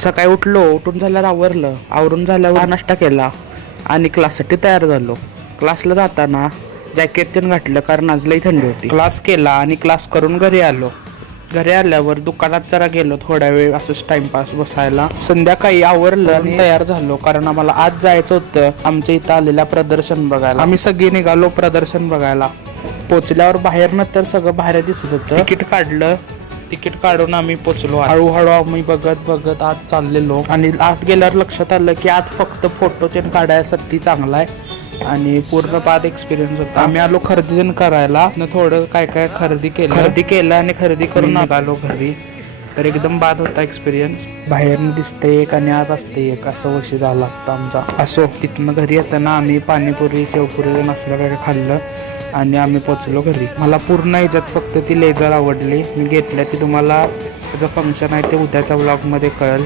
सकाळी उठून झाल्यावर आवरून झाल्यावर नाश्ता केला आणि क्लाससाठी तयार झालो. क्लासला जाताना जॅकेट पण घातलं कारण आज लई थंडी होती. क्लास केला आणि क्लास करून घरी आलो. घरी आल्यावर दुकानात जरा गेलो थोड्या वेळ असंच टाइमपास बसायला. संध्याकाळी आवरलं आणि तयार झालो कारण आम्हाला आज जायचं होतं आमच्या इथं आलेल्या प्रदर्शन बघायला. आम्ही सगळी निघालो प्रदर्शन बघायला. पोचल्यावर बाहेरनं तर सगळं बाहेर दिसत होतं. तिकीट काढलं. तिकीट काढून आम्ही पोचलो. हळूहळू आम्ही बघत आत चाललेलो आणि आत गेल्यावर लक्षात आलं की आत फक्त फोटो ते काढायसाठी चांगला आहे आणि पूर्ण बाद एक्सपिरियन्स होता. आम्ही आलो खरेदी करायला. थोडं काय खरेदी केलं आणि खरेदी करून आलो घरी. तर एकदम बाद होता एक्सपिरियन्स. बाहेरनं दिसते एक आणि आत असते एक असं वर्ष झाला आता आमचा. असो तिथनं घरी येताना आम्ही पाणीपुरी शेवपुरी नसलं काय खाल्लं आणि आम्ही पोचलो घरी. मला पूर्ण ह्याच्यात फक्त ती लेझर आवडली. मी घेतल्या ती तुम्हाला त्याचं फंक्शन आहे ते उद्याच्या ब्लॉगमध्ये कळेल.